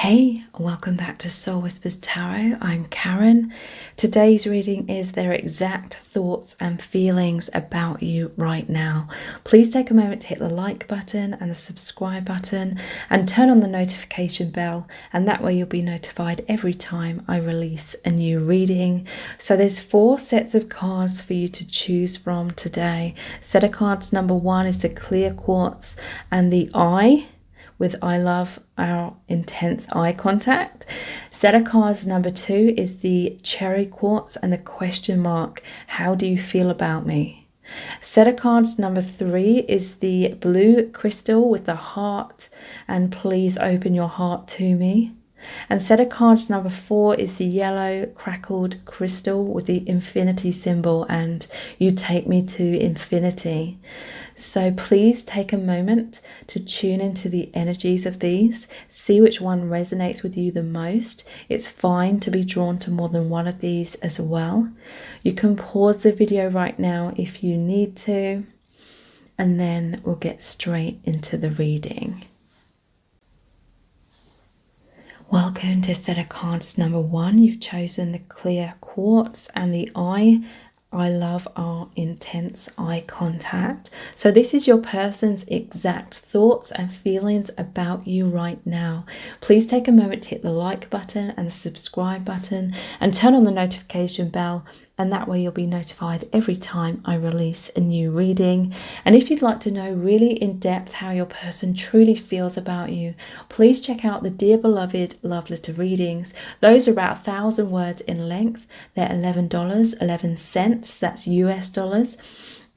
Hey, welcome back to Soul Whispers Tarot. I'm Karen. Today's reading is their exact thoughts and feelings about you right now. Please take a moment to hit the like button and the subscribe button and turn on the notification bell, and that way you'll be notified every time I release a new reading. So there's 4 sets of cards for you to choose from today. Set of cards number 1 is the clear quartz and the eye, with I love our intense eye contact. Set of cards number 2 is the cherry quartz and the question mark, how do you feel about me? Set of cards number 3 is the blue crystal with the heart and please open your heart to me. And set of cards number 4 is the yellow crackled crystal with the infinity symbol and you take me to infinity. So please take a moment to tune into the energies of these. See which one resonates with you the most. It's fine to be drawn to more than one of these as well. You can pause the video right now if you need to, and then we'll get straight into the reading. Welcome to set of cards number 1. You've chosen the clear quartz and the eye. I love our intense eye contact. So this is your person's exact thoughts and feelings about you right now. Please take a moment to hit the like button and the subscribe button and turn on the notification bell, and that way you'll be notified every time I release a new reading. And if you'd like to know really in depth how your person truly feels about you, please check out the Dear Beloved Love Letter readings. Those are about 1,000 words in length. They're $11.11. That's US dollars.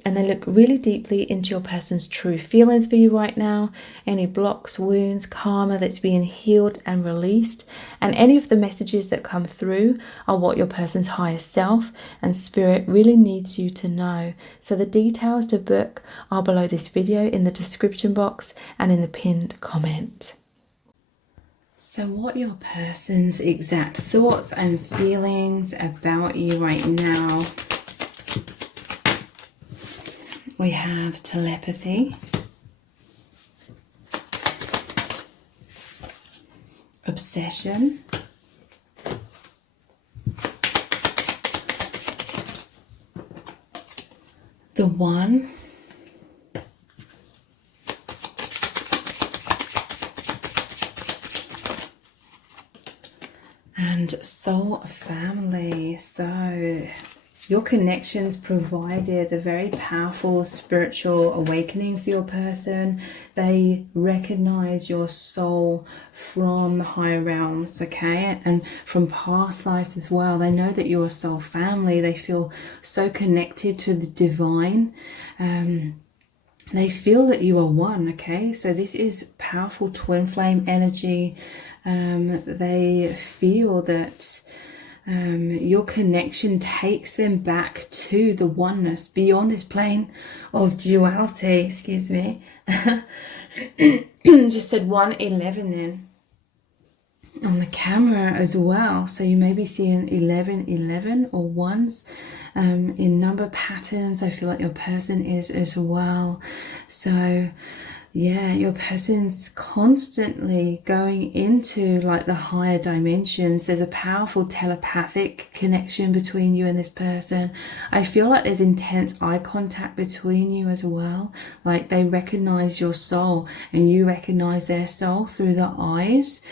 And they look really deeply into your person's true feelings for you right now, any blocks, wounds, karma that's being healed and released, and any of the messages that come through are what your person's higher self and spirit really needs you to know. So the details to book are below this video in the description box and in the pinned comment. So what your person's exact thoughts and feelings about you right now? We have telepathy, obsession, the one, and soul family. So your connections provided a very powerful spiritual awakening for your person. They recognize your soul from the higher realms, okay? And from past lives as well. They know that you're a soul family. They feel so connected to the divine. They feel that you are one, okay? So this is powerful twin flame energy. They feel that your connection takes them back to the oneness beyond this plane of duality. Excuse me. Just said 111 then on the camera as well. So you may be seeing 1111 or ones in number patterns. I feel like your person is as well. So yeah, your person's constantly going into like the higher dimensions. There's a powerful telepathic connection between you and this person. I feel like there's intense eye contact between you as well. Like they recognize your soul and you recognize their soul through the eyes.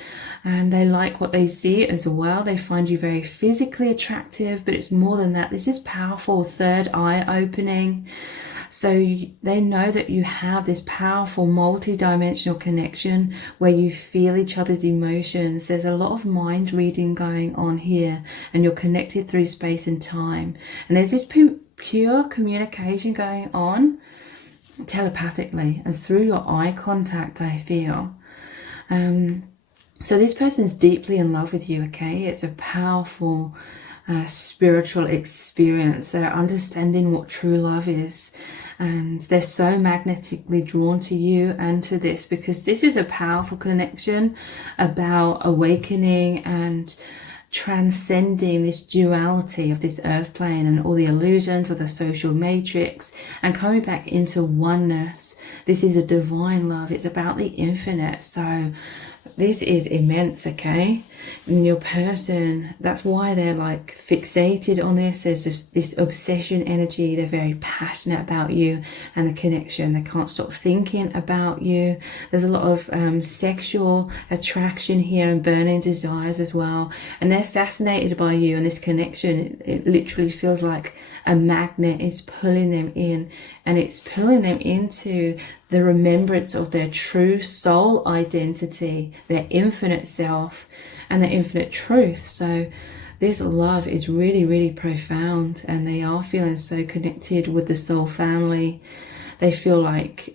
And they like what they see as well. They find you very physically attractive, but it's more than that. This is powerful third eye opening. So they know that you have this powerful multi-dimensional connection where you feel each other's emotions. There's a lot of mind reading going on here, and you're connected through space and time. And there's this pure communication going on telepathically and through your eye contact, I feel. So this person's deeply in love with you, okay? It's a powerful spiritual experience. They're understanding what true love is, and they're so magnetically drawn to you and to this because this is a powerful connection about awakening and transcending this duality of this earth plane and all the illusions of the social matrix and coming back into oneness. This is a divine love. It's about the infinite. So this is immense, okay? And your person, that's why they're like fixated on this. There's just this obsession energy. They're very passionate about you and the connection. They can't stop thinking about you. There's a lot of sexual attraction here and burning desires as well. And they're fascinated by you and this connection. It literally feels like a magnet is pulling them in, and it's pulling them into the remembrance of their true soul identity, their infinite self and their infinite truth. So this love is really, really profound, and they are feeling so connected with the soul family. They feel like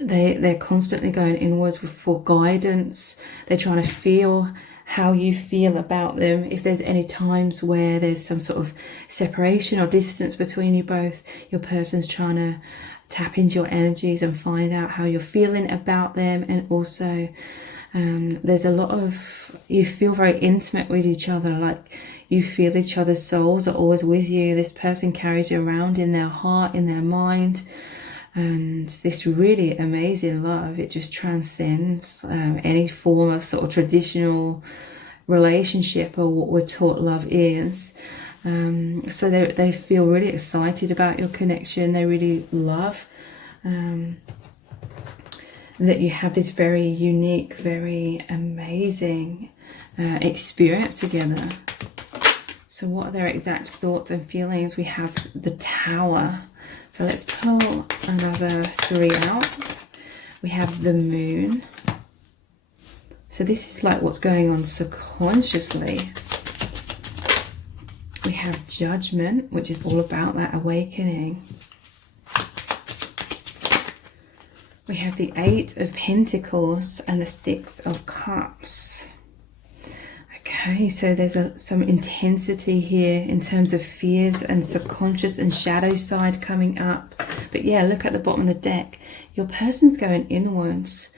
they're constantly going inwards for guidance. They're trying to feel how you feel about them. If there's any times where there's some sort of separation or distance between you both, your person's trying to tap into your energies and find out how you're feeling about them. And also there's a lot of, you feel very intimate with each other, like you feel each other's souls are always with you. This person carries you around in their heart, in their mind. And this really amazing love, it just transcends any form of sort of traditional relationship or what we're taught love is. So they feel really excited about your connection. They really love that you have this very unique, very amazing experience together. So what are their exact thoughts and feelings? We have the Tower. So let's pull another 3 out. We have the Moon. So this is like what's going on subconsciously. We have Judgment, which is all about that awakening. We have the 8 of Pentacles and the 6 of Cups. Okay, so there's some intensity here in terms of fears and subconscious and shadow side coming up. But yeah, look at the bottom of the deck. Your person's going inwards.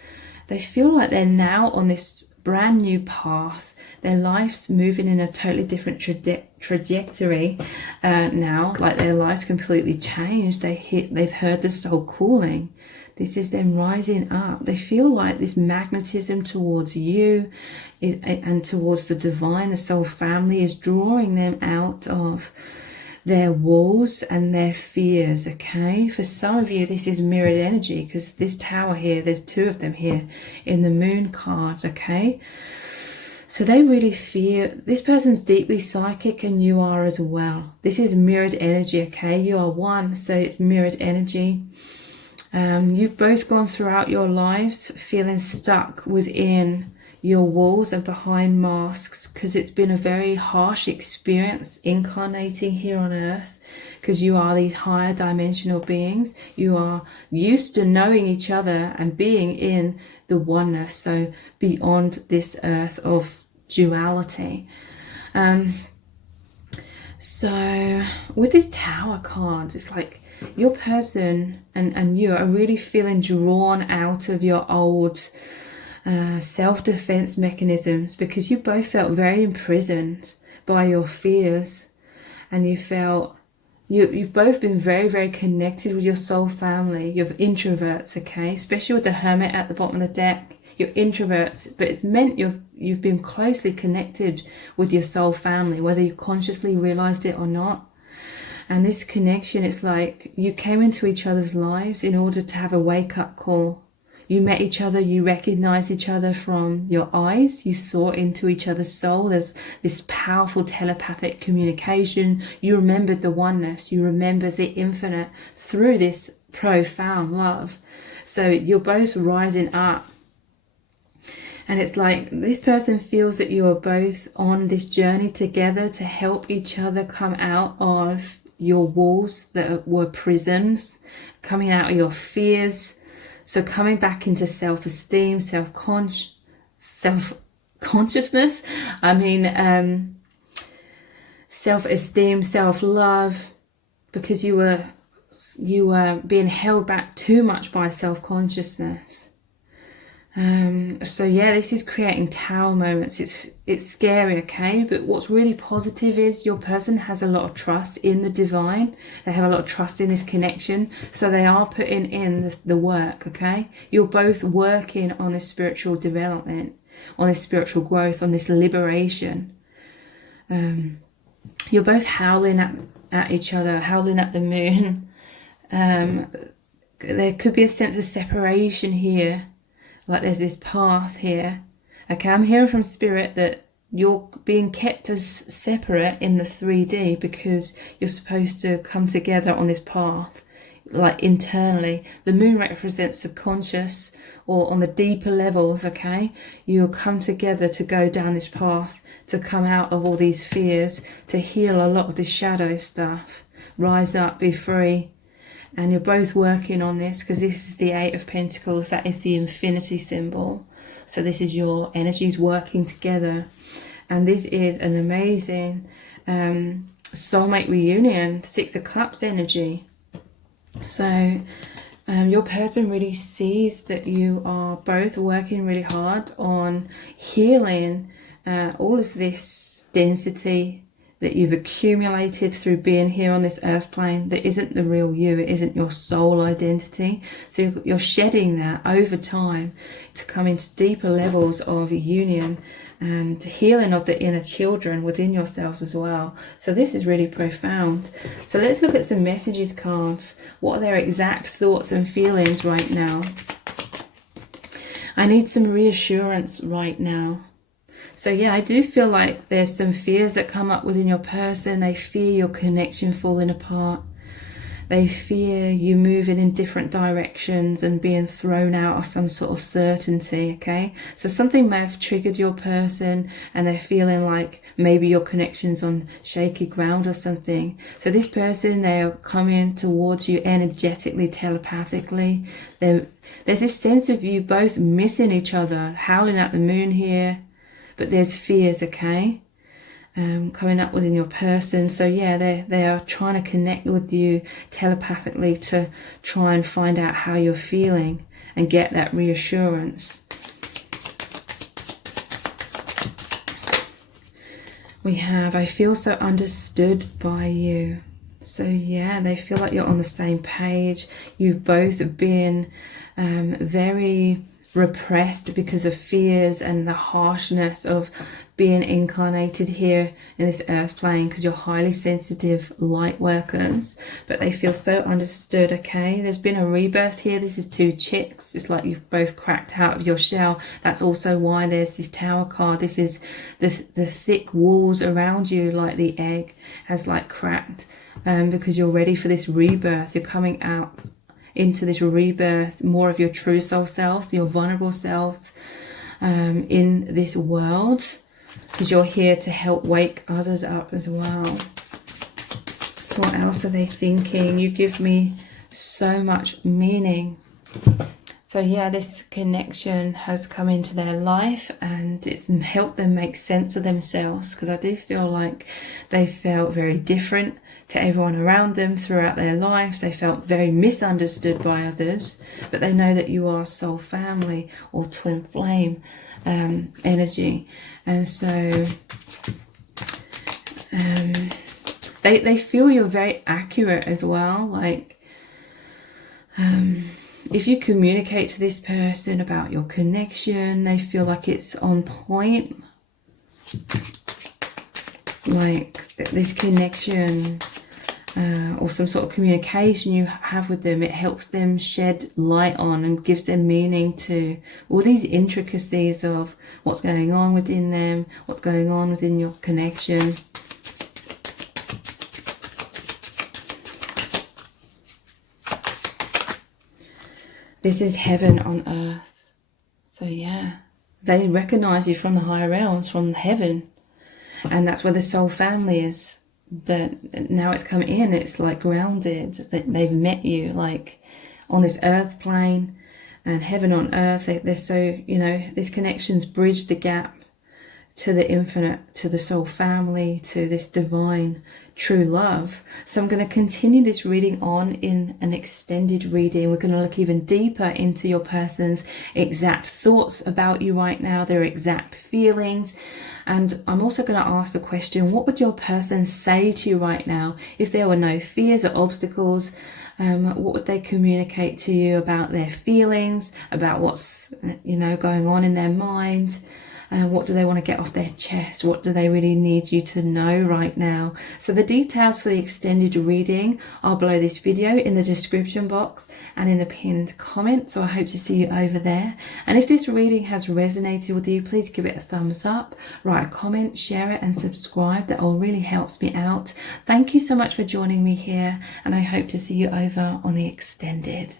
They feel like they're now on this brand new path. Their life's moving in a totally different trajectory now. Like their life's completely changed. They've heard the soul calling. This is them rising up. They feel like this magnetism towards you and towards the divine, the soul family, is drawing them out of their walls and their fears, okay? For some of you, this is mirrored energy, because this Tower here, there's 2 of them here in the Moon card, okay? So they really fear, this person's deeply psychic and you are as well. This is mirrored energy, okay? You are one, so it's mirrored energy. You've both gone throughout your lives feeling stuck within your walls and behind masks, because it's been a very harsh experience incarnating here on earth, because you are these higher dimensional beings. You are used to knowing each other and being in the oneness, so beyond this earth of duality. So with this Tower card, it's like your person and you are really feeling drawn out of your old self-defense mechanisms, because you both felt very imprisoned by your fears, and you felt you've both been very, very connected with your soul family. You're introverts, okay, especially with the Hermit at the bottom of the deck. You're introverts, but it's meant you've been closely connected with your soul family, whether you consciously realized it or not. And this connection, it's like you came into each other's lives in order to have a wake-up call. You met each other, you recognized each other from your eyes, you saw into each other's soul. There's this powerful telepathic communication. You remembered the oneness, you remembered the infinite through this profound love. So you're both rising up. And it's like this person feels that you are both on this journey together to help each other come out of your walls that were prisons, coming out of your fears. So coming back into self-esteem, self-consciousness, self-esteem, self-love, because you were being held back too much by self-consciousness. So yeah, this is creating tower moments. It's scary, okay? But what's really positive is your person has a lot of trust in the divine. They have a lot of trust in this connection. So they are putting in the work, okay? You're both working on this spiritual development, on this spiritual growth, on this liberation. You're both howling at each other, howling at the moon. There could be a sense of separation here. Like there's this path here. Okay, I'm hearing from Spirit that you're being kept as separate in the 3D because you're supposed to come together on this path, like internally. The moon represents subconscious, or on the deeper levels, okay? You'll come together to go down this path, to come out of all these fears, to heal a lot of this shadow stuff. Rise up, be free. And you're both working on this because this is the 8 of Pentacles. That is the infinity symbol. So this is your energies working together. And this is an amazing soulmate reunion, 6 of Cups energy. So your person really sees that you are both working really hard on healing all of this density that you've accumulated through being here on this earth plane that isn't the real you. It isn't your soul identity. So you're shedding that over time to come into deeper levels of union and healing of the inner children within yourselves as well. So this is really profound. So let's look at some messages cards. What are their exact thoughts and feelings right now? I need some reassurance right now. So yeah, I do feel like there's some fears that come up within your person. They fear your connection falling apart. They fear you moving in different directions and being thrown out of some sort of certainty, okay? So something may have triggered your person and they're feeling like maybe your connection's on shaky ground or something. So this person, they're coming towards you energetically, telepathically. There's this sense of you both missing each other, howling at the moon here. But there's fears, okay, coming up within your person. So yeah, they are trying to connect with you telepathically to try and find out how you're feeling and get that reassurance. We have, I feel so understood by you. So yeah, they feel like you're on the same page. You've both been very repressed because of fears and the harshness of being incarnated here in this earth plane, because you're highly sensitive light workers, but they feel so understood, okay? There's been a rebirth here. This is 2 chicks. It's like you've both cracked out of your shell. That's also why there's this Tower card. This is the thick walls around you, like the egg has like cracked, because you're ready for this rebirth. You're coming out into this rebirth, more of your true soul selves, your vulnerable selves in this world, because you're here to help wake others up as well. So what else are they thinking? You give me so much meaning. So yeah, this connection has come into their life and it's helped them make sense of themselves, because I do feel like they felt very different to everyone around them throughout their life. They felt very misunderstood by others, but they know that you are soul family or twin flame energy. And so they feel you're very accurate as well. Like if you communicate to this person about your connection, they feel like it's on point. Like this connection or some sort of communication you have with them, it helps them shed light on and gives them meaning to all these intricacies of what's going on within them, what's going on within your connection. This is heaven on earth. So yeah, they recognize you from the higher realms, from heaven, and that's where the soul family is. But now it's come in, it's like grounded. They've met you like on this earth plane, and heaven on earth. They're so, you know, these connections bridge the gap to the infinite, to the soul family, to this divine true love. So I'm going to continue this reading on in an extended reading. We're going to look even deeper into your person's exact thoughts about you right now, their exact feelings. And I'm also going to ask the question, what would your person say to you right now if there were no fears or obstacles? What would they communicate to you about their feelings, about what's going on in their mind? What do they want to get off their chest? What do they really need you to know right now? So the details for the extended reading are below this video in the description box and in the pinned comment. So I hope to see you over there. And if this reading has resonated with you, please give it a thumbs up, write a comment, share it and subscribe. That all really helps me out. Thank you so much for joining me here, and I hope to see you over on the extended.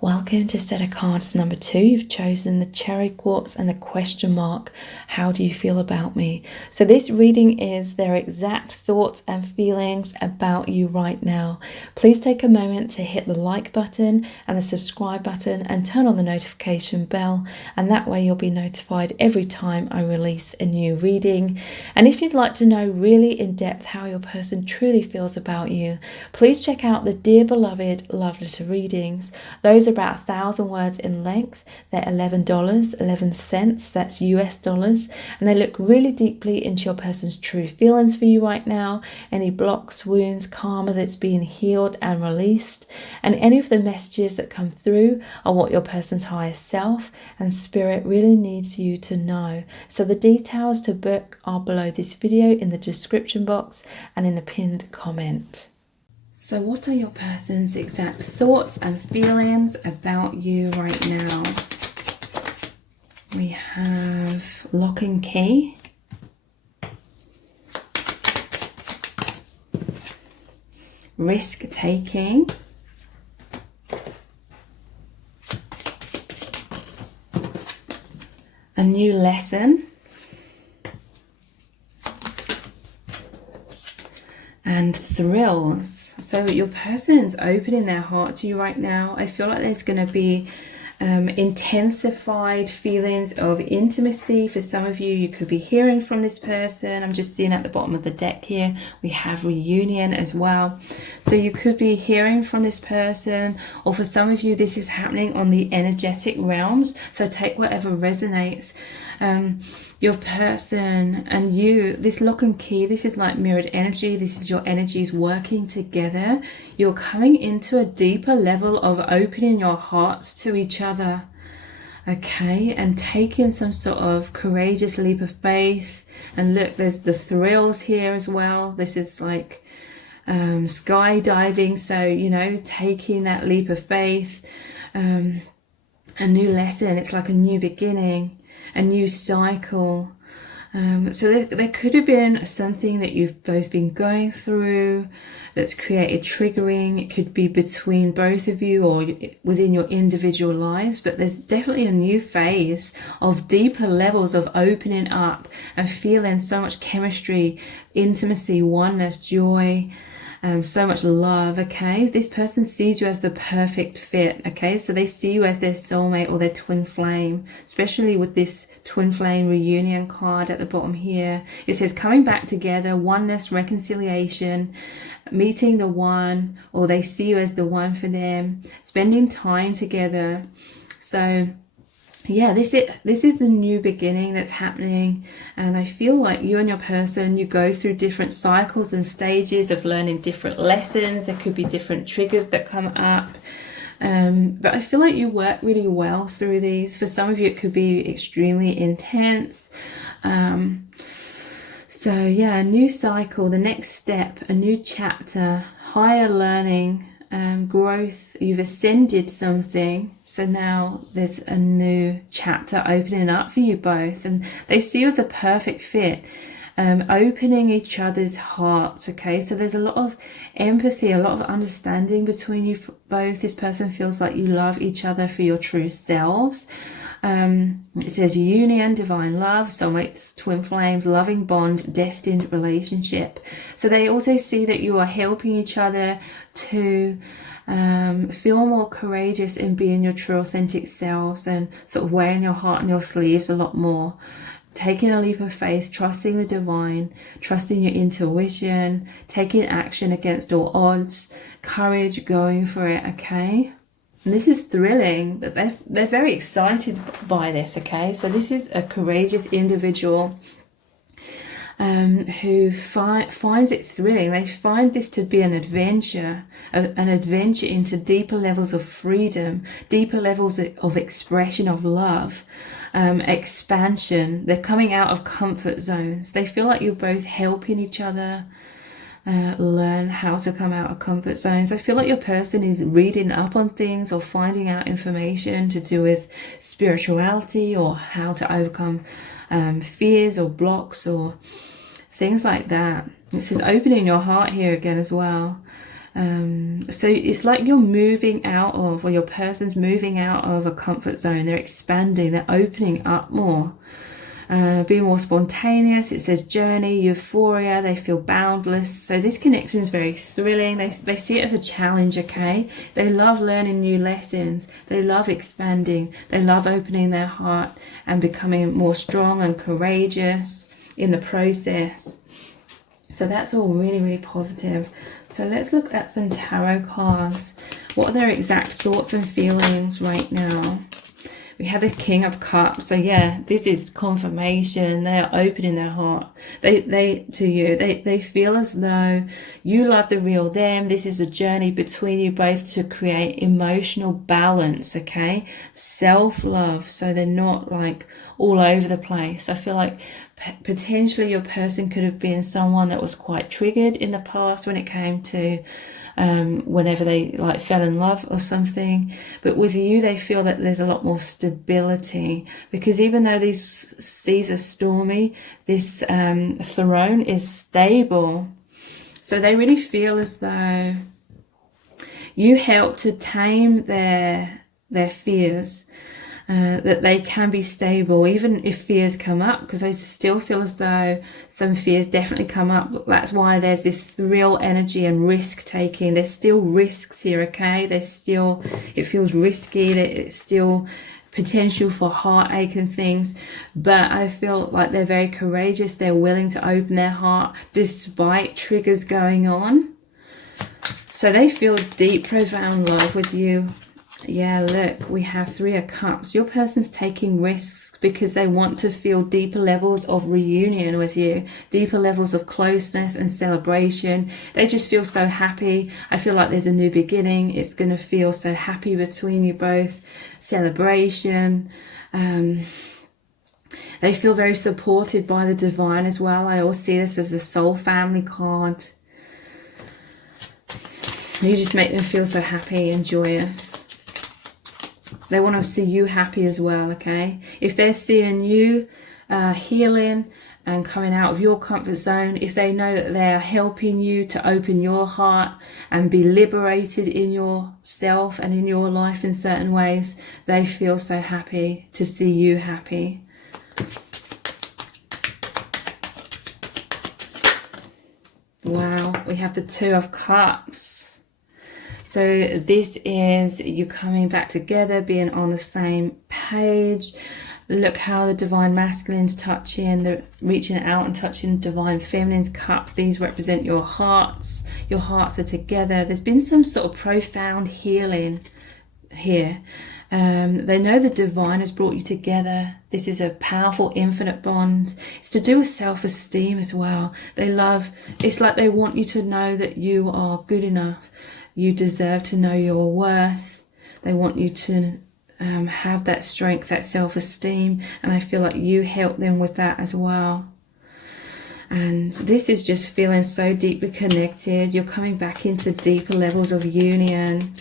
Welcome to set of cards number 2. You've chosen the cherry quartz and the question mark. How do you feel about me? So this reading is their exact thoughts and feelings about you right now. Please take a moment to hit the like button and the subscribe button and turn on the notification bell, and that way you'll be notified every time I release a new reading. And if you'd like to know really in depth how your person truly feels about you, please check out the Dear Beloved Love Letter readings. Those are about 1,000 words in length. They're $11.11, that's US dollars, and they look really deeply into your person's true feelings for you right now, any blocks, wounds, karma that's being healed and released, and any of the messages that come through are what your person's higher self and spirit really needs you to know. So the details to book are below this video in the description box and in the pinned comment. So what are your person's exact thoughts and feelings about you right now? We have Lock and Key, Risk Taking, A New Lesson, and Thrills. So your person's opening their heart to you right now. I feel like there's going to be intensified feelings of intimacy. For some of you, you could be hearing from this person. I'm just seeing at the bottom of the deck here, we have reunion as well. So you could be hearing from this person, or for some of you, this is happening on the energetic realms. So take whatever resonates. Your person and you, this lock and key, this is like mirrored energy. This is your energies working together. You're coming into a deeper level of opening your hearts to each other, okay, and taking some sort of courageous leap of faith. And look, there's the thrills here as well. This is like skydiving, so taking that leap of faith, a new lesson. It's like a new beginning, a new cycle. So there could have been something that you've both been going through that's created triggering. It could be between both of you or within your individual lives, but there's definitely a new phase of deeper levels of opening up and feeling so much chemistry, intimacy, oneness, joy, so much love. Okay, this person sees you as the perfect fit. Okay, so they see you as their soulmate or their twin flame, especially with this twin flame reunion card at the bottom here. It says coming back together, oneness, reconciliation, meeting the one, or they see you as the one for them, spending time together. So yeah, this is the new beginning that's happening, and I feel like you and your person, you go through different cycles and stages of learning different lessons. There could be different triggers that come up, but I feel like you work really well through these. For some of you, it could be extremely intense. So yeah, a new cycle, the next step, a new chapter, higher learning, growth. You've ascended something, so now there's a new chapter opening up for you both, and they see you as a perfect fit, opening each other's hearts. Okay, so there's a lot of empathy, a lot of understanding between you both. This person feels like you love each other for your true selves. It says union, divine love, soulmates, twin flames, loving bond, destined relationship. So they also see that you are helping each other to Feel more courageous in being your true authentic selves and sort of wearing your heart on your sleeves a lot more. Taking a leap of faith, trusting the divine, trusting your intuition, taking action against all odds, courage, going for it, okay? And this is thrilling, but they're very excited by this, okay? So this is a courageous individual who finds it thrilling. They find this to be an adventure into deeper levels of freedom, deeper levels of expression of love, expansion. They're coming out of comfort zones. They feel like you're both helping each other learn how to come out of comfort zones. I feel like your person is reading up on things or finding out information to do with spirituality or how to overcome fears or blocks or things like that. It says opening your heart here again as well. So it's like you're moving out of, or your person's moving out of a comfort zone. They're expanding, they're opening up more, being more spontaneous. It says journey, euphoria, they feel boundless. So this connection is very thrilling. They see it as a challenge, okay? They love learning new lessons. They love expanding. They love opening their heart and becoming more strong and courageous in the process. So that's all really, really positive. So let's look at some tarot cards. What are their exact thoughts and feelings right now? We have the King of Cups. So yeah, this is confirmation. They are opening their heart. They feel as though you love the real them. This is a journey between you both to create emotional balance, okay? Self-love. So they're not like all over the place. I feel like potentially your person could have been someone that was quite triggered in the past when it came to whenever they like fell in love or something. But with you, they feel that there's a lot more stability, because even though these seas are stormy, this throne is stable. So they really feel as though you help to tame their fears, that they can be stable even if fears come up, because I still feel as though some fears definitely come up. That's why there's this thrill energy and risk taking. There's still risks here, okay? There's still, it feels risky, that it's still potential for heartache and things, but I feel like they're very courageous. They're willing to open their heart despite triggers going on. So they feel deep, profound love with you. Yeah, look, we have Three of Cups. Your person's taking risks because they want to feel deeper levels of reunion with you, deeper levels of closeness and celebration. They just feel so happy. I feel like there's a new beginning. It's going to feel so happy between you both. Celebration. They feel very supported by the divine as well. I always see this as a soul family card. You just make them feel so happy and joyous. They want to see you happy as well, okay? If they're seeing you healing and coming out of your comfort zone, if they know that they are helping you to open your heart and be liberated in yourself and in your life in certain ways, they feel so happy to see you happy. Wow, we have the Two of Cups. So this is you coming back together, being on the same page. Look how the divine masculine's touching, the reaching out and touching divine feminine's cup. These represent your hearts. Your hearts are together. There's been some sort of profound healing here. They know the divine has brought you together. This is a powerful infinite bond. It's to do with self-esteem as well. They love, it's like they want you to know that you are good enough. You deserve to know your worth. They want you to have that strength, that self-esteem, and I feel like you help them with that as well. And this is just feeling so deeply connected. You're coming back into deeper levels of union.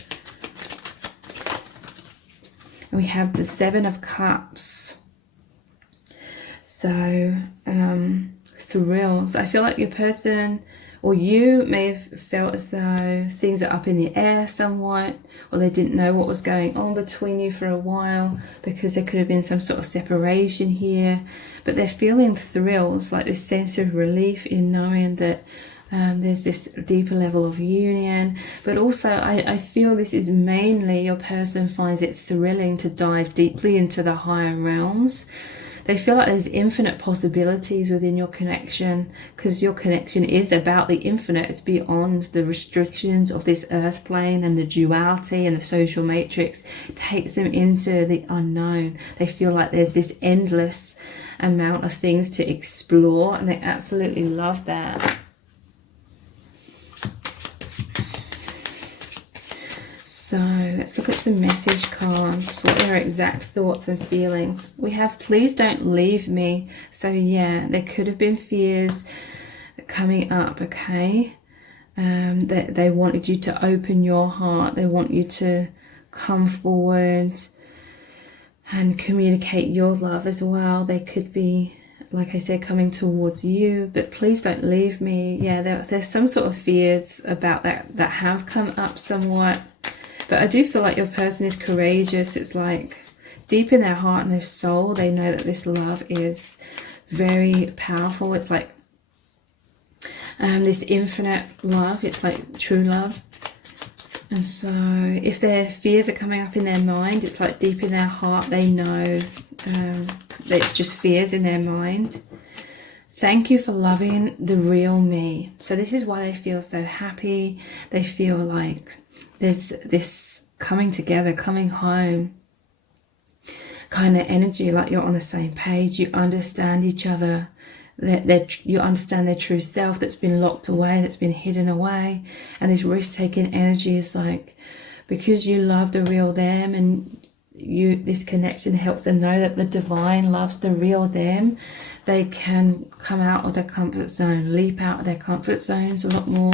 And we have the Seven of Cups. So thrills. I feel like your person or you may have felt as though things are up in the air somewhat, or they didn't know what was going on between you for a while because there could have been some sort of separation here. But they're feeling thrills, like this sense of relief in knowing that There's this deeper level of union, but also I feel this is mainly your person finds it thrilling to dive deeply into the higher realms. They feel like there's infinite possibilities within your connection, because your connection is about the infinite. It's beyond the restrictions of this earth plane, and the duality and the social matrix takes them into the unknown. They feel like there's this endless amount of things to explore, and they absolutely love that. So let's look at some message cards. What are their exact thoughts and feelings? We have, please don't leave me. So yeah, there could have been fears coming up, okay? That they wanted you to open your heart. They want you to come forward and communicate your love as well. They could be, like I said, coming towards you, but please don't leave me. Yeah, there's some sort of fears about that have come up somewhat. But I do feel like your person is courageous. It's like deep in their heart and their soul, they know that this love is very powerful. It's like this infinite love. It's like true love. And so if their fears are coming up in their mind, it's like deep in their heart, they know that it's just fears in their mind. Thank you for loving the real me. So this is why they feel so happy. They feel like there's this coming together, coming home kind of energy, like you're on the same page. You understand each other. You understand their true self that's been locked away, that's been hidden away. And this risk-taking energy is like, because you love the real them, and this connection helps them know that the divine loves the real them, they can come out of their comfort zone, leap out of their comfort zones a lot more.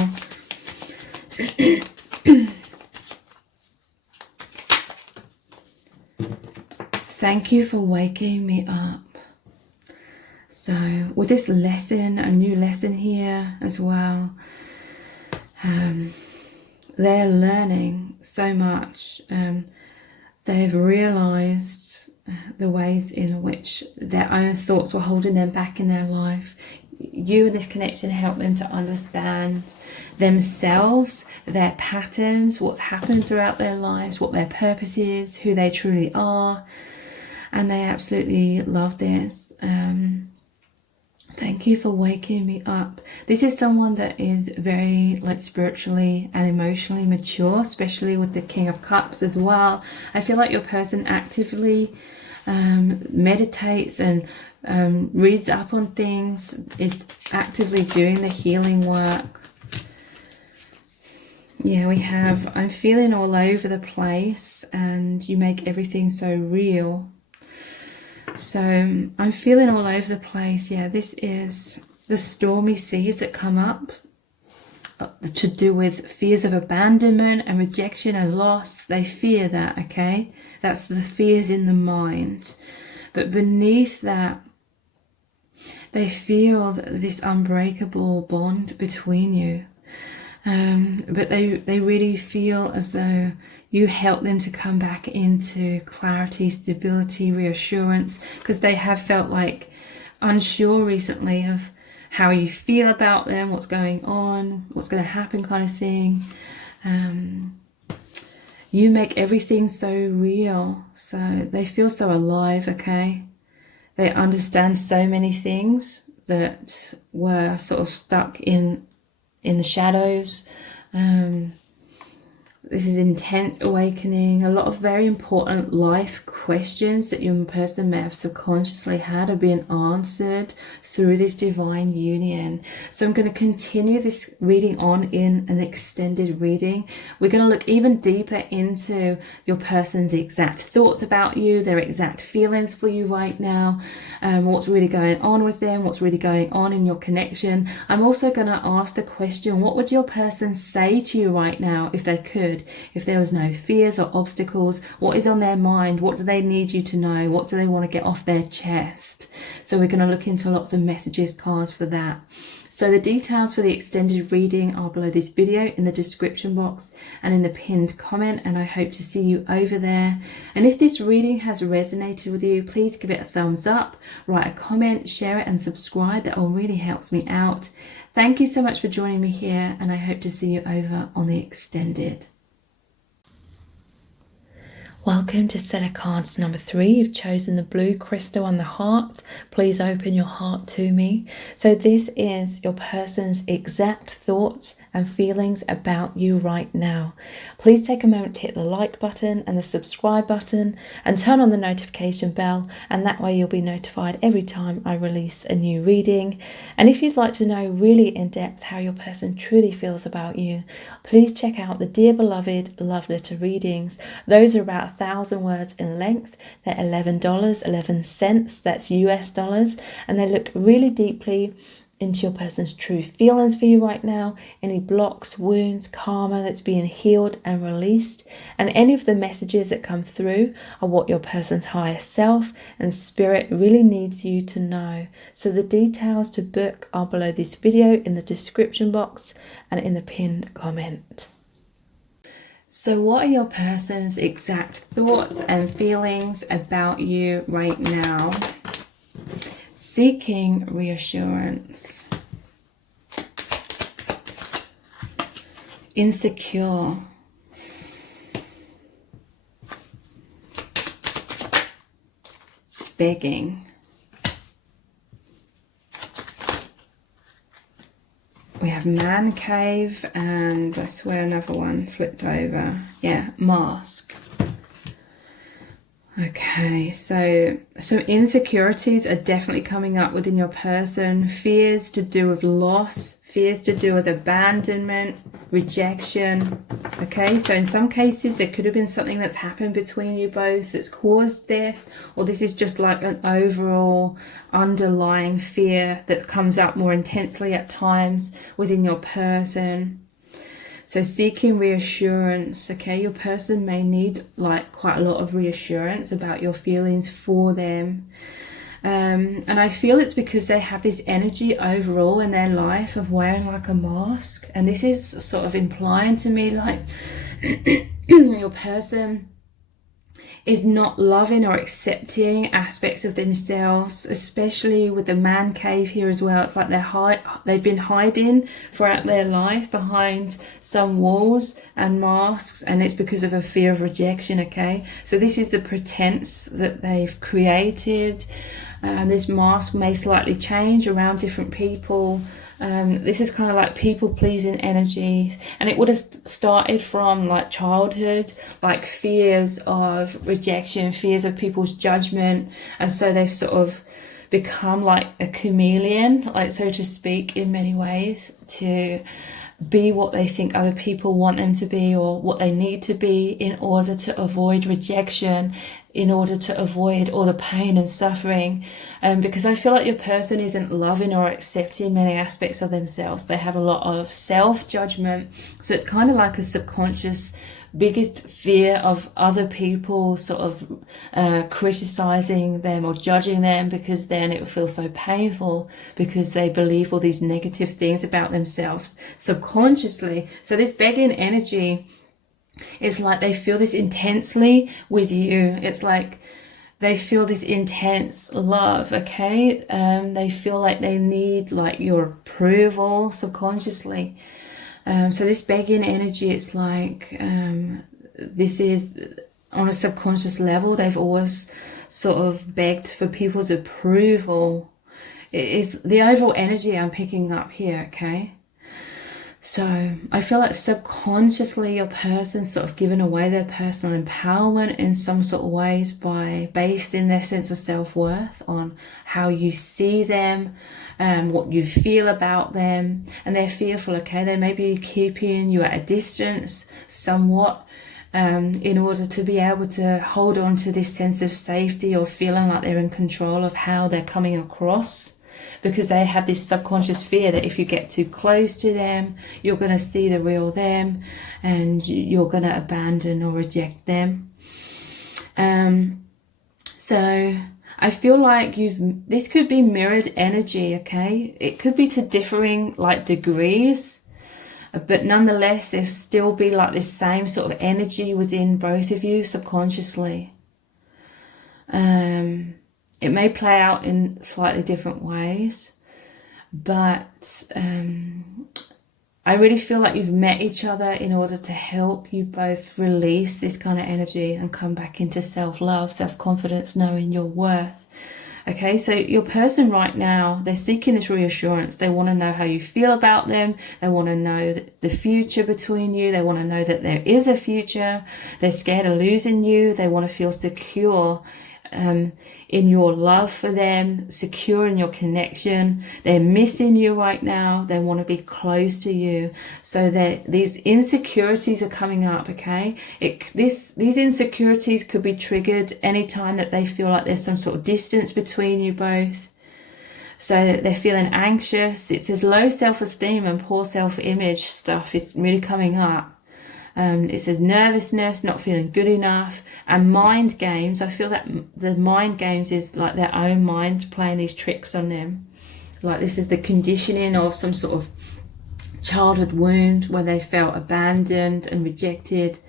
Thank you for waking me up. So with this lesson, a new lesson here as well, they're learning so much. They've realized the ways in which their own thoughts were holding them back in their life. You and this connection help them to understand themselves, their patterns, what's happened throughout their lives, what their purpose is, who they truly are. And they absolutely love this. Thank you for waking me up. This is someone that is very spiritually and emotionally mature, especially with the King of Cups as well. I feel like your person actively meditates and reads up on things, is actively doing the healing work. Yeah, we have, I'm feeling all over the place, and you make everything so real. So I'm feeling all over the place. Yeah, this is the stormy seas that come up to do with fears of abandonment and rejection and loss. They fear that, okay? That's the fears in the mind. But beneath that, they feel this unbreakable bond between you. But they really feel as though you help them to come back into clarity, stability, reassurance, because they have felt like unsure recently of how you feel about them, what's going on, what's going to happen kind of thing. You make everything so real, so they feel so alive, okay? They understand so many things that were sort of stuck in the shadows. This is intense awakening. A lot of very important life questions that your person may have subconsciously had are being answered through this divine union. So I'm going to continue this reading on in an extended reading. We're going to look even deeper into your person's exact thoughts about you, their exact feelings for you right now, what's really going on with them, what's really going on in your connection. I'm also going to ask the question, what would your person say to you right now if they could? If there was no fears or obstacles, what is on their mind? What do they need you to know? What do they want to get off their chest? So we're going to look into lots of messages cards for that. So the details for the extended reading are below this video in the description box and in the pinned comment, and I hope to see you over there. And if this reading has resonated with you, please give it a thumbs up, write a comment, share it and subscribe. That all really helps me out. Thank you so much for joining me here, and I hope to see you over on the extended. Welcome to set of cards number 3. You've chosen the blue crystal and the heart. Please open your heart to me. So this is your person's exact thoughts and feelings about you right now. Please take a moment to hit the like button and the subscribe button and turn on the notification bell, and that way you'll be notified every time I release a new reading. And if you'd like to know really in depth how your person truly feels about you, please check out the Dear Beloved Love Letter readings. Those are about 1,000 words in length. They're $11.11. That's US dollars, and they look really deeply into your person's true feelings for you right now, any blocks, wounds, karma that's being healed and released, and any of the messages that come through are what your person's higher self and spirit really needs you to know. So the details to book are below this video in the description box and in the pinned comment. So what are your person's exact thoughts and feelings about you right now? Seeking reassurance. Insecure. Begging. We have man cave, and I swear another one flipped over. Yeah, mask. Okay, so some insecurities are definitely coming up within your person. Fears to do with loss, fears to do with abandonment, rejection. Okay, so in some cases there could have been something that's happened between you both that's caused this, or this is just like an overall underlying fear that comes up more intensely at times within your person. So seeking reassurance, okay, your person may need like quite a lot of reassurance about your feelings for them. And I feel it's because they have this energy overall in their life of wearing like a mask. And this is sort of implying to me like your person is not loving or accepting aspects of themselves, especially with the man cave here as well. It's like they've been hiding throughout their life behind some walls and masks, and it's because of a fear of rejection, okay? So this is the pretense that they've created. This mask may slightly change around different people. This is kind of like people-pleasing energy, and it would have started from like childhood, like fears of rejection, fears of people's judgment, and so they've sort of become like a chameleon, like so to speak, in many ways, to be what they think other people want them to be or what they need to be in order to avoid rejection, in order to avoid all the pain and suffering. Because I feel like your person isn't loving or accepting many aspects of themselves. They have a lot of self-judgment. So it's kind of like a subconscious biggest fear of other people sort of criticizing them or judging them, because then it will feel so painful because they believe all these negative things about themselves subconsciously. So this begging energy is like they feel this intensely with you. It's like they feel this intense love, okay? They feel like they need like your approval subconsciously. So this begging energy, it's like this is on a subconscious level. They've always sort of begged for people's approval. It is the overall energy I'm picking up here, okay? So I feel like subconsciously your person's sort of given away their personal empowerment in some sort of ways by basing their sense of self-worth on how you see them, what you feel about them, and they're fearful, okay? They may be keeping you at a distance somewhat in order to be able to hold on to this sense of safety or feeling like they're in control of how they're coming across. Because they have this subconscious fear that if you get too close to them, you're going to see the real them and you're going to abandon or reject them. So I feel like this could be mirrored energy, okay? It could be to differing like degrees, but nonetheless, there'll still be like this same sort of energy within both of you subconsciously. It may play out in slightly different ways, but I really feel like you've met each other in order to help you both release this kind of energy and come back into self-love, self-confidence, knowing your worth. Okay, so your person right now, they're seeking this reassurance. They want to know how you feel about them. They want to know the future between you. They want to know that there is a future. They're scared of losing you. They want to feel secure in your love for them, secure in your connection. They're missing you right now. They want to be close to you. So that these insecurities are coming up, okay? These insecurities could be triggered anytime that they feel like there's some sort of distance between you both. So they're feeling anxious. It says low self-esteem and poor self-image stuff is really coming up. It says nervousness, not feeling good enough, and mind games. I feel that the mind games is like their own mind playing these tricks on them. Like this is the conditioning of some sort of childhood wound where they felt abandoned and rejected.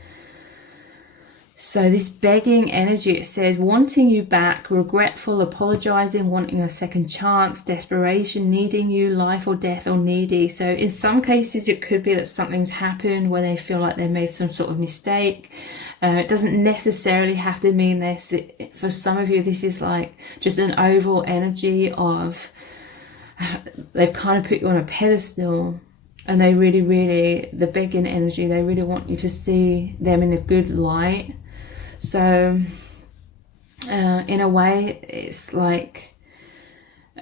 So this begging energy, it says wanting you back, regretful, apologizing, wanting a second chance, desperation, needing you, life or death, or needy. So in some cases it could be that something's happened where they feel like they made some sort of mistake. It doesn't necessarily have to mean this. For some of you, this is like just an overall energy of they've kind of put you on a pedestal, and they really, the begging energy, they really want you to see them in a good light. So in a way, it's like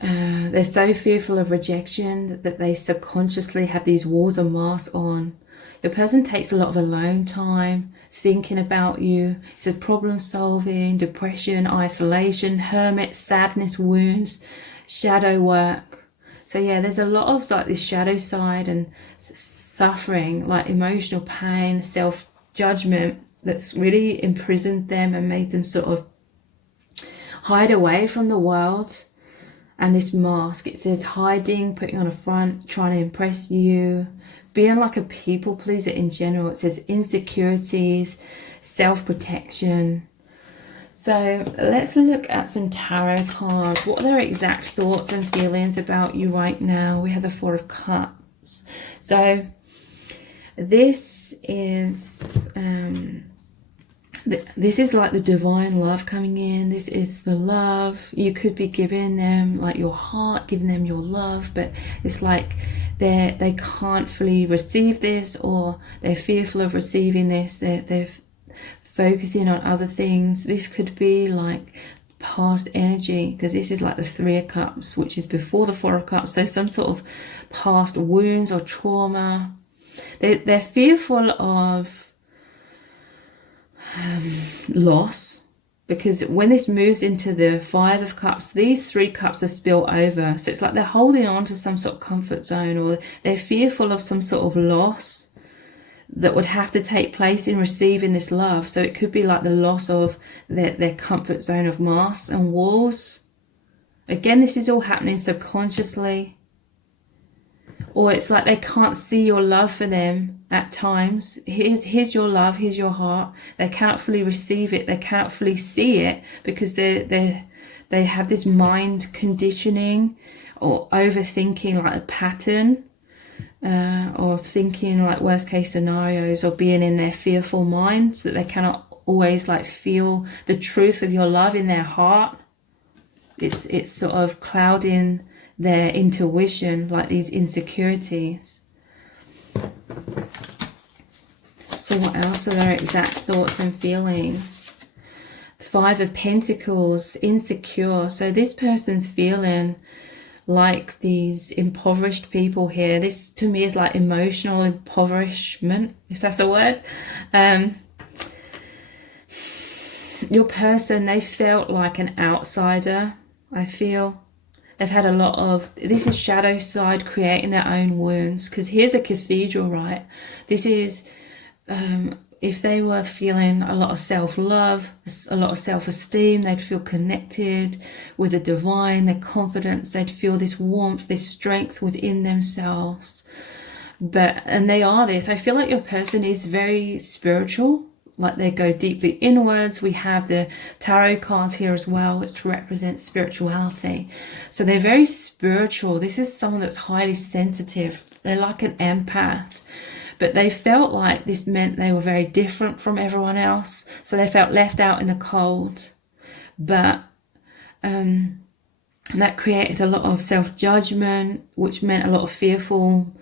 they're so fearful of rejection that they subconsciously have these walls and masks on. Your person takes a lot of alone time, thinking about you. It says problem solving, depression, isolation, hermit, sadness, wounds, shadow work. So yeah, there's a lot of like this shadow side and suffering, like emotional pain, self-judgment that's really imprisoned them and made them sort of hide away from the world. And this mask, it says hiding, putting on a front, trying to impress you, being like a people pleaser in general. It says insecurities, self-protection. So let's look at some tarot cards. What are their exact thoughts and feelings about you right now? We have the Four of Cups. So this is like the divine love coming in. This is the love. You could be giving them like your heart, giving them your love, but it's like they can't fully receive this, or they're fearful of receiving this. They're focusing on other things. This could be like past energy, because this is like the Three of Cups, which is before the Four of Cups. So some sort of past wounds or trauma. They're fearful of loss, because when this moves into the Five of Cups, these Three Cups are spilled over. So it's like they're holding on to some sort of comfort zone, or they're fearful of some sort of loss that would have to take place in receiving this love. So it could be like the loss of their comfort zone of masks and walls. Again, this is all happening subconsciously. Or it's like they can't see your love for them at times. Here's your love, here's your heart. They cannot fully receive it. They cannot fully see it because they have this mind conditioning or overthinking, like a pattern, or thinking like worst case scenarios, or being in their fearful mind, that they cannot always like feel the truth of your love in their heart. It's sort of clouding their intuition, like these insecurities. So what else are their exact thoughts and feelings? Five of Pentacles, insecure. So this person's feeling like these impoverished people here. This to me is like emotional impoverishment, if that's a word. Your person, they felt like an outsider, I feel. They've had a lot of, this is shadow side creating their own wounds, because here's a cathedral, right? This is, if they were feeling a lot of self-love, a lot of self-esteem, they'd feel connected with the divine, their confidence, they'd feel this warmth, this strength within themselves. And they are this. I feel like your person is very spiritual, like they go deeply inwards. We have the tarot cards here as well, which represents spirituality. So they're very spiritual. This is someone that's highly sensitive. They're like an empath. But they felt like this meant they were very different from everyone else. So they felt left out in the cold. But that created a lot of self-judgment, which meant a lot of fearful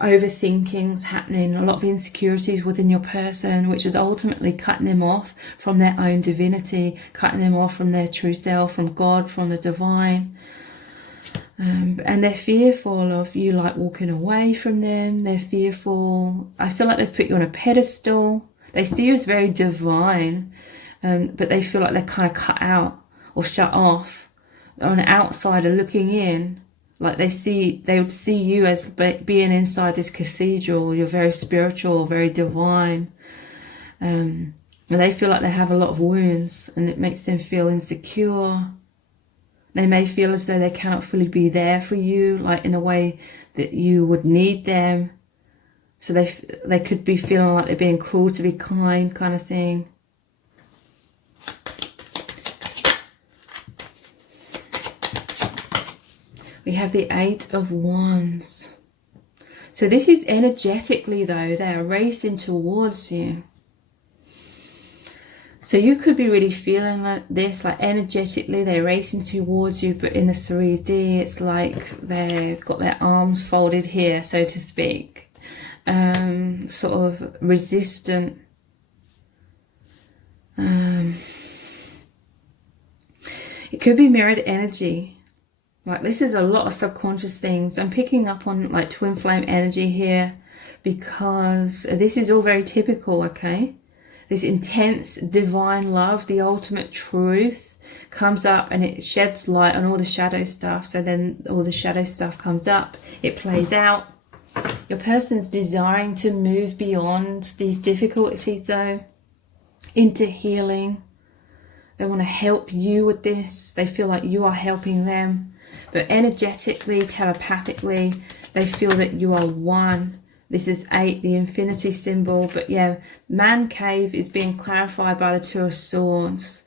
overthinkings happening, a lot of insecurities within your person, which was ultimately cutting them off from their own divinity, cutting them off from their true self, from God, from the divine. And they're fearful of you like walking away from them. They're fearful. I feel like they've put you on a pedestal. They see you as very divine, but they feel like they're kind of cut out or shut off. On the outsider looking in, like they would see you as being inside this cathedral. You're very spiritual, very divine. And they feel like they have a lot of wounds, and it makes them feel insecure. They may feel as though they cannot fully be there for you, like in a way that you would need them. So they could be feeling like they're being cruel to be kind, kind of thing. We have the 8 of Wands. So this is energetically, though, they are racing towards you. So you could be really feeling like this, like energetically they're racing towards you, but in the 3D it's like they've got their arms folded here, so to speak. Sort of resistant. It could be mirrored energy. Like this is a lot of subconscious things. I'm picking up on like twin flame energy here because this is all very typical, okay? This intense divine love, the ultimate truth, comes up and it sheds light on all the shadow stuff. So then all the shadow stuff comes up, it plays out. Your person's desiring to move beyond these difficulties, though, into healing. They want to help you with this. They feel like you are helping them. But energetically, telepathically, they feel that you are one. This is 8, the infinity symbol. But yeah, man cave is being clarified by the 2 of Swords.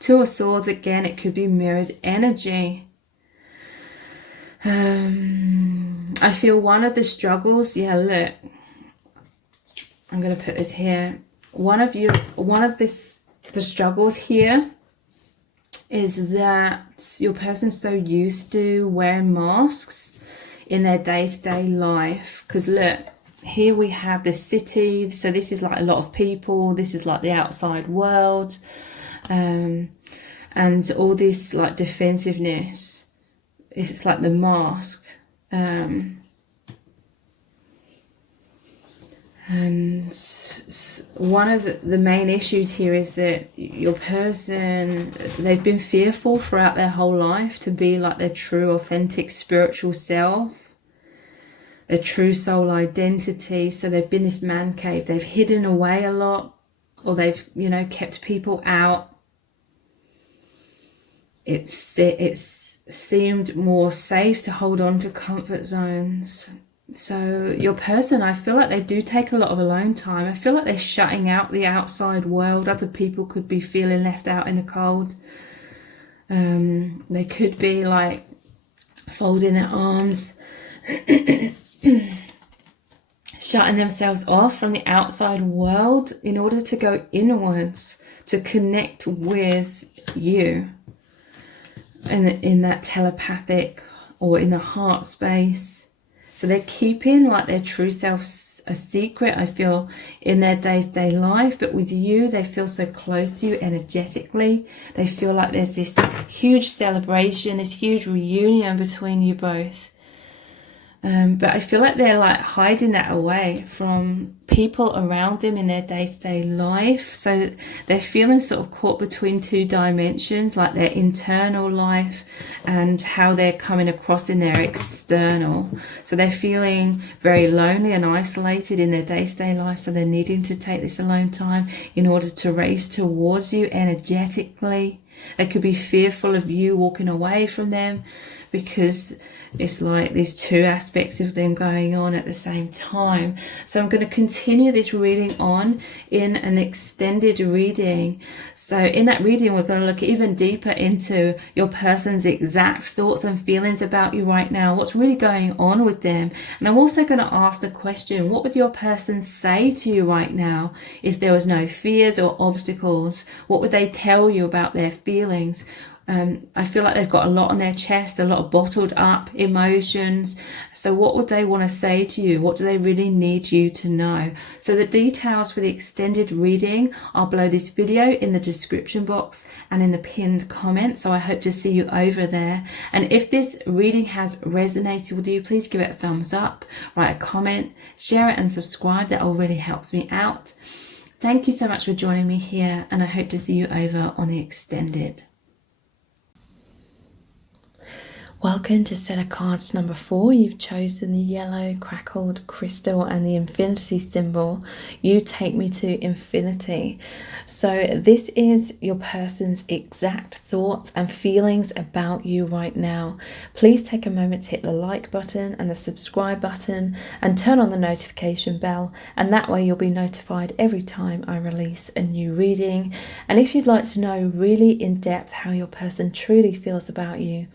2 of Swords, again, it could be mirrored energy. I feel one of the struggles, yeah, look. I'm going to put this here. The struggles here is that your person's so used to wearing masks in their day-to-day life. Because look, here we have the city. So this is like a lot of people. This is like the outside world. And all this like defensiveness. It's like the mask. And one of the main issues here is that your person, they've been fearful throughout their whole life to be like their true, authentic, spiritual self, their true soul identity. So they've been this man cave. They've hidden away a lot, or they've, you know, kept people out. It's seemed more safe to hold on to comfort zones. So your person, I feel like they do take a lot of alone time. I feel like they're shutting out the outside world. Other people could be feeling left out in the cold. They could be like folding their arms, shutting themselves off from the outside world in order to go inwards, to connect with you. And in that telepathic or in the heart space. So they're keeping like their true self a secret, I feel, in their day-to-day life. But with you, they feel so close to you energetically. They feel like there's this huge celebration, this huge reunion between you both. But I feel like they're like hiding that away from people around them in their day-to-day life. So they're feeling sort of caught between 2 dimensions, like their internal life and how they're coming across in their external. So they're feeling very lonely and isolated in their day-to-day life. So they're needing to take this alone time in order to race towards you energetically. They could be fearful of you walking away from them, because it's like there's two aspects of them going on at the same time. So I'm going to continue this reading on in an extended reading. So in that reading, we're going to look even deeper into your person's exact thoughts and feelings about you right now, what's really going on with them. And I'm also going to ask the question, what would your person say to you right now if there was no fears or obstacles? What would they tell you about their feelings? I feel like they've got a lot on their chest, a lot of bottled up emotions. So what would they want to say to you? What do they really need you to know? So the details for the extended reading are below this video in the description box and in the pinned comment. So I hope to see you over there. And if this reading has resonated with you, please give it a thumbs up, write a comment, share it and subscribe. That all really helps me out. Thank you so much for joining me here, and I hope to see you over on the extended. Welcome to set of cards number 4. You've chosen the yellow crackled crystal and the infinity symbol. You take me to infinity. So this is your person's exact thoughts and feelings about you right now. Please take a moment to hit the like button and the subscribe button and turn on the notification bell, and that way you'll be notified every time I release a new reading. And if you'd like to know really in depth how your person truly feels about you,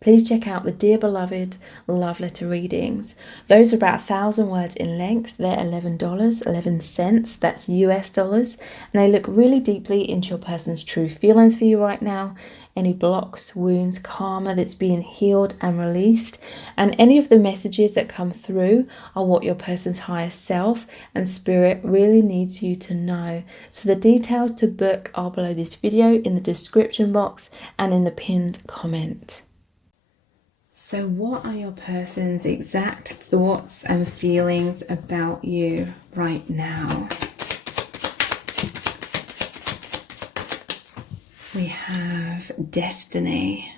please check out the Dear Beloved love letter readings. Those are about 1,000 words in length. They're $11.11. That's US dollars. And they look really deeply into your person's true feelings for you right now. Any blocks, wounds, karma that's being healed and released. And any of the messages that come through are what your person's higher self and spirit really needs you to know. So the details to book are below this video in the description box and in the pinned comment. So what are your person's exact thoughts and feelings about you right now? We have destiny.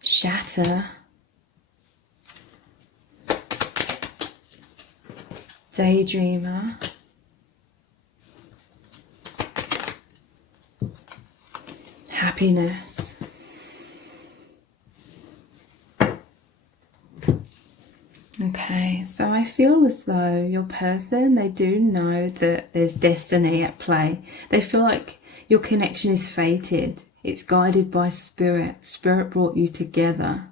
Shatter. Daydreamer. Happiness. Okay, so I feel as though your person, they do know that there's destiny at play. They feel like your connection is fated. It's guided by spirit. Spirit brought you together.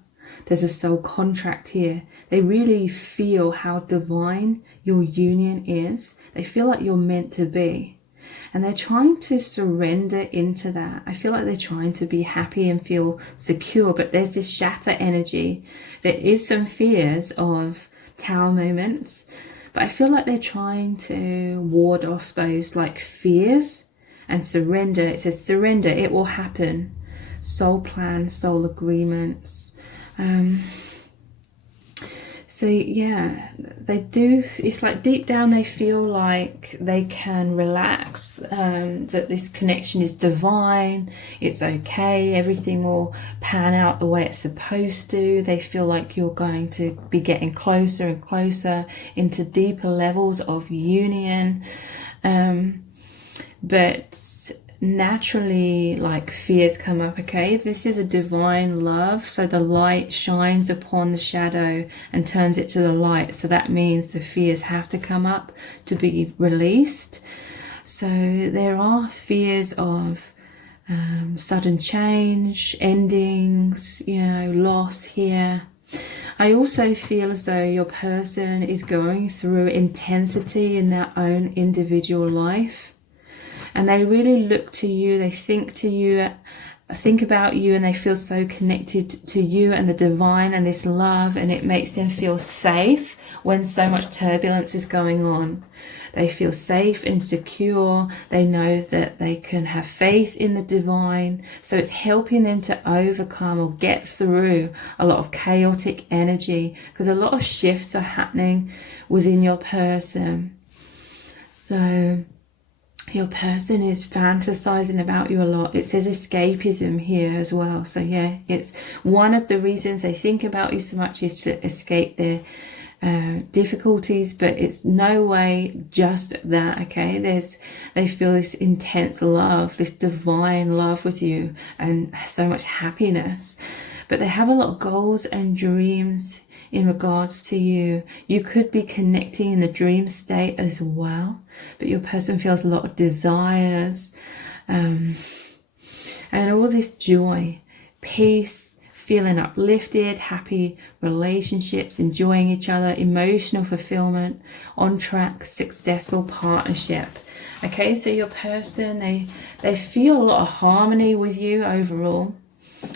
There's a soul contract here. They really feel how divine your union is. They feel like you're meant to be. And they're trying to surrender into that. I feel like they're trying to be happy and feel secure, but there's this shatter energy. There is some fears of tower moments, but I feel like they're trying to ward off those like fears and surrender. It says surrender, it will happen. Soul plan, soul agreements. So yeah, they do, it's like deep down they feel like they can relax, that this connection is divine, it's okay, everything will pan out the way it's supposed to. They feel like you're going to be getting closer and closer into deeper levels of union. But naturally, like, fears come up. Okay, this is a divine love, so the light shines upon the shadow and turns it to the light. So that means the fears have to come up to be released. So there are fears of sudden change, endings, you know, loss here. I also feel as though your person is going through intensity in their own individual life. And they really look to you, they think about you, and they feel so connected to you and the divine and this love, and it makes them feel safe when so much turbulence is going on. They feel safe and secure. They know that they can have faith in the divine. So it's helping them to overcome or get through a lot of chaotic energy, because a lot of shifts are happening within your person. So your person is fantasizing about you a lot. It says escapism here as well. So yeah, it's one of the reasons they think about you so much is to escape their difficulties, but it's no way just that. Okay, they feel this intense love, this divine love with you, and so much happiness. But they have a lot of goals and dreams in regards to you. You could be connecting in the dream state as well, but your person feels a lot of desires, and all this joy, peace, feeling uplifted, happy relationships, enjoying each other, emotional fulfillment, on track, successful partnership. Okay, so your person, they feel a lot of harmony with you overall.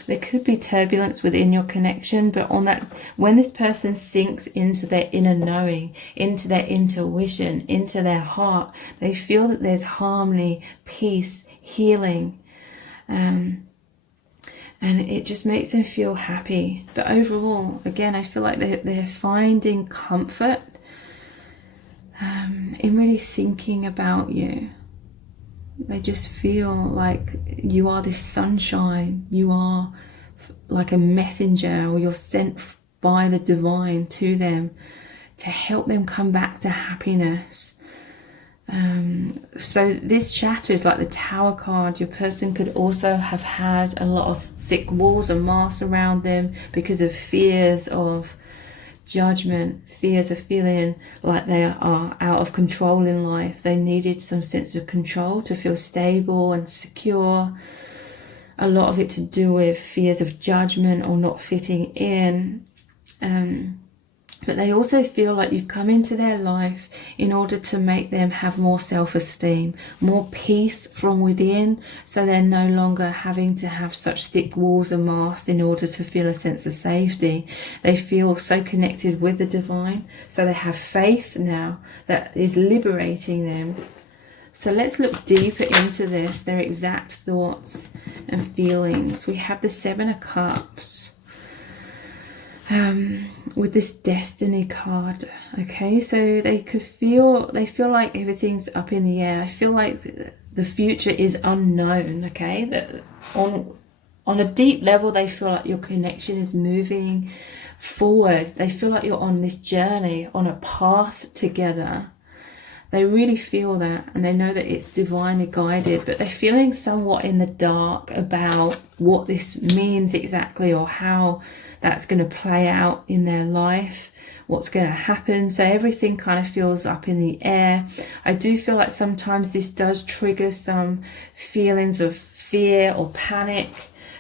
There could be turbulence within your connection, but on that, when this person sinks into their inner knowing, into their intuition, into their heart, they feel that there's harmony, peace, healing, and it just makes them feel happy. But overall, again, I feel like they're finding comfort in really thinking about you. They just feel like you are this sunshine. You are like a messenger, or you're sent by the divine to them to help them come back to happiness. So this shatter is like the Tower card. Your person could also have had a lot of thick walls and masks around them because of fears of judgment, fears of feeling like they are out of control in life. They needed some sense of control to feel stable and secure. A lot of it to do with fears of judgment or not fitting in. But they also feel like you've come into their life in order to make them have more self-esteem, more peace from within, so they're no longer having to have such thick walls and masks in order to feel a sense of safety. They feel so connected with the divine, so they have faith now that is liberating them. So let's look deeper into this, their exact thoughts and feelings. We have the Seven of Cups. With this Destiny card. Okay, so they feel like everything's up in the air. I feel like the future is unknown. Okay, that on a deep level they feel like your connection is moving forward. They feel like you're on this journey, on a path together. They really feel that, and they know that it's divinely guided, but they're feeling somewhat in the dark about what this means exactly, or how that's going to play out in their life, what's going to happen. So everything kind of feels up in the air. I do feel like sometimes this does trigger some feelings of fear or panic,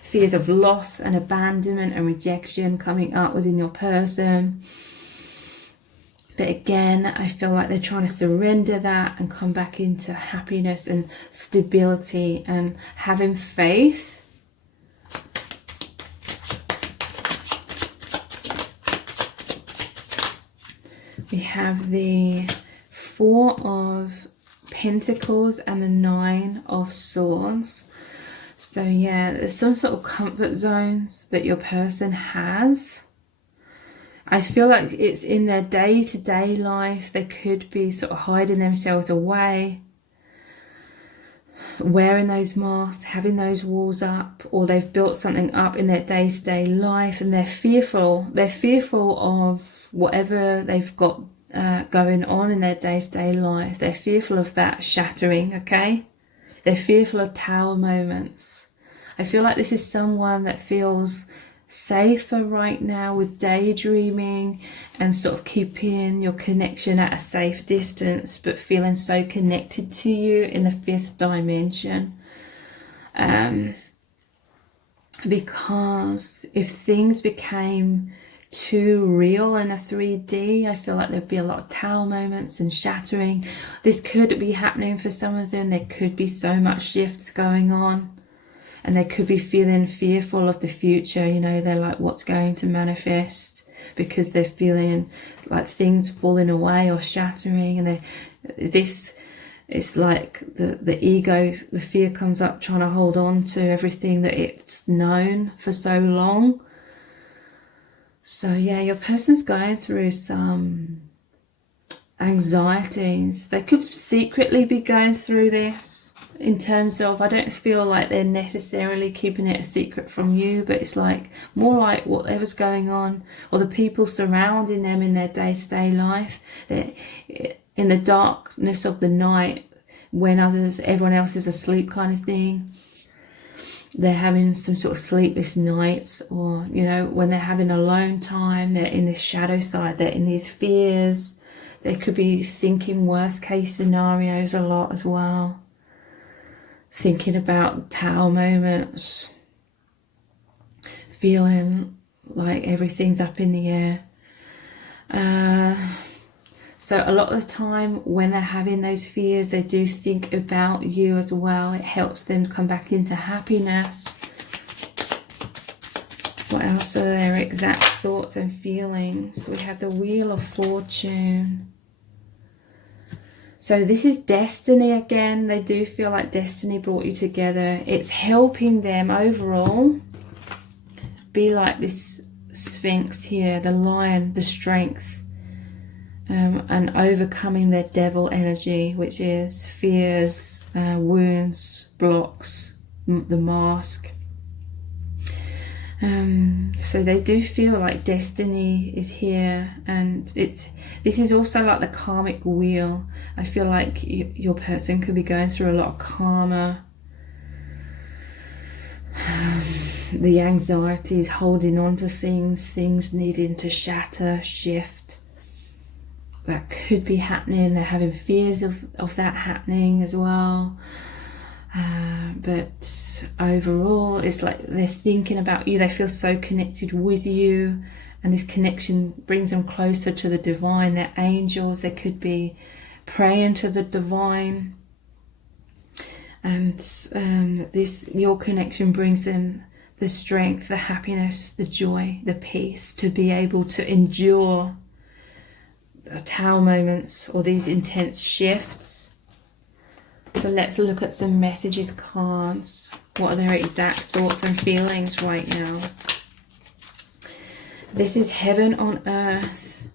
fears of loss and abandonment and rejection coming up within your person. But again, I feel like they're trying to surrender that and come back into happiness and stability and having faith. We have the Four of Pentacles and the Nine of Swords. So yeah, there's some sort of comfort zones that your person has. I feel like it's in their day-to-day life. They could be sort of hiding themselves away, wearing those masks, having those walls up, or they've built something up in their day-to-day life and they're fearful. They're fearful of whatever they've got going on in their day-to-day life. They're fearful of that shattering, okay? They're fearful of Tower moments. I feel like this is someone that feels safer right now with daydreaming and sort of keeping your connection at a safe distance, but feeling so connected to you in the fifth dimension. Because if things became too real in a 3D, I feel like there'd be a lot of Tower moments and shattering. This could be happening for some of them. There could be so much shifts going on. And they could be feeling fearful of the future. You know, they're like, what's going to manifest? Because they're feeling like things falling away or shattering. And it's like the ego, the fear comes up trying to hold on to everything that it's known for so long. So yeah, your person's going through some anxieties. They could secretly be going through this. in terms of, I don't feel like they're necessarily keeping it a secret from you, but it's like more like whatever's going on, or the people surrounding them in their day-to-day life, they're in the darkness of the night when everyone else is asleep kind of thing. They're having some sort of sleepless nights, or, you know, when they're having alone time, they're in this shadow side, they're in these fears. They could be thinking worst case scenarios a lot as well. Thinking about Tao moments. Feeling like everything's up in the air. So a lot of the time when they're having those fears, they do think about you as well. It helps them come back into happiness. What else are their exact thoughts and feelings? We have the Wheel of Fortune. So this is destiny again. They do feel like destiny brought you together. It's helping them overall be like this Sphinx here, the lion, the strength. And overcoming their devil energy, which is fears, wounds, blocks, the mask. So they do feel like destiny is here, and this is also like the karmic wheel. I feel like your person could be going through a lot of karma. The anxieties, holding on to things needing to shatter, shift. That could be happening. They're having fears of that happening as well. But overall, it's like they're thinking about you. They feel so connected with you, and this connection brings them closer to the divine. They're angels. They could be praying to the divine, and your connection brings them the strength, the happiness, the joy, the peace to be able to endure Tao moments or these intense shifts. So let's look at some messages cards. What are their exact thoughts and feelings right now? This is heaven on earth.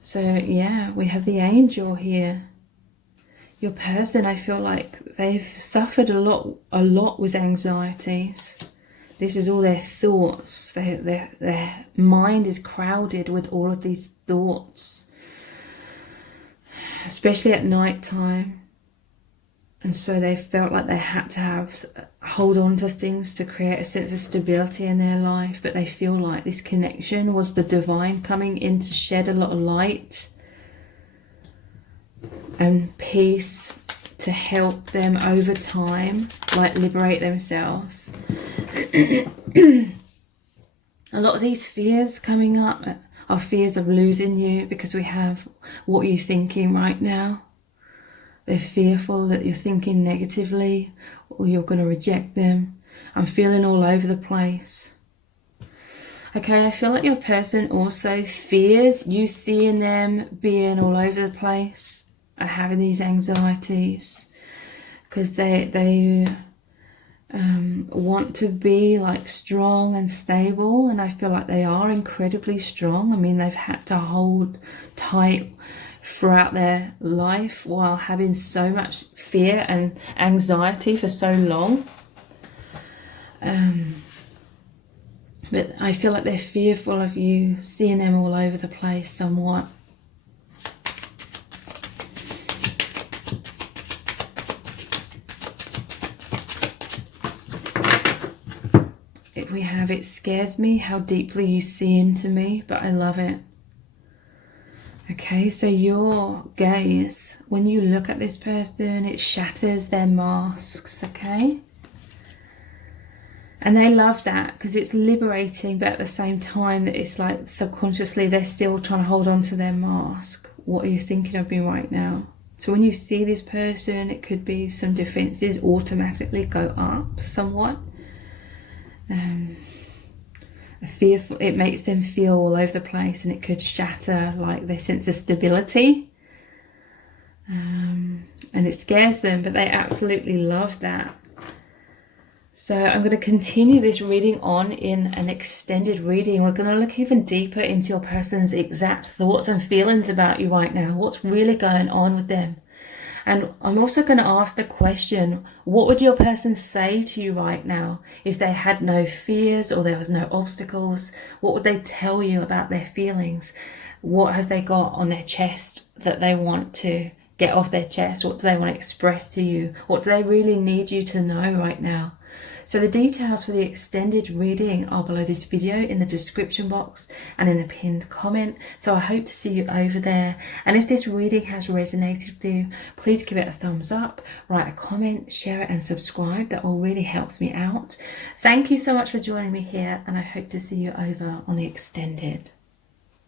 So yeah, we have the angel here. Your person, I feel like they've suffered a lot with anxieties. This is all their thoughts. Their mind is crowded with all of these thoughts, especially at night time. And so they felt like they had to hold on to things to create a sense of stability in their life. But they feel like this connection was the divine coming in to shed a lot of light and peace to help them over time, like liberate themselves. A lot of these fears coming up are fears of losing you, because we have what you're thinking right now. They're fearful that you're thinking negatively or you're going to reject them. I'm feeling all over the place. Okay, I feel like your person also fears you seeing them being all over the place and having these anxieties, because they want to be like strong and stable, and I feel like they are incredibly strong. I mean, they've had to hold tight throughout their life while having so much fear and anxiety for so long. But I feel like they're fearful of you seeing them all over the place somewhat. We have, it scares me how deeply you see into me, but I love it. Okay, so your gaze, when you look at this person, it shatters their masks, okay? And they love that because it's liberating, but at the same time that it's like subconsciously they're still trying to hold on to their mask. What are you thinking of me right now? So when you see this person, it could be some defenses automatically go up somewhat. Fearful, it makes them feel all over the place, and it could shatter like their sense of stability, and it scares them, but they absolutely love that. So I'm going to continue this reading on in an extended reading. We're going to look even deeper into your person's exact thoughts and feelings about you right now. What's really going on with them? And I'm also going to ask the question, what would your person say to you right now if they had no fears or there was no obstacles? What would they tell you about their feelings? What have they got on their chest that they want to get off their chest? What do they want to express to you? What do they really need you to know right now? So the details for the extended reading are below this video in the description box and in the pinned comment. So I hope to see you over there. And if this reading has resonated with you, please give it a thumbs up, write a comment, share it and subscribe. That all really helps me out. Thank you so much for joining me here, and I hope to see you over on the extended.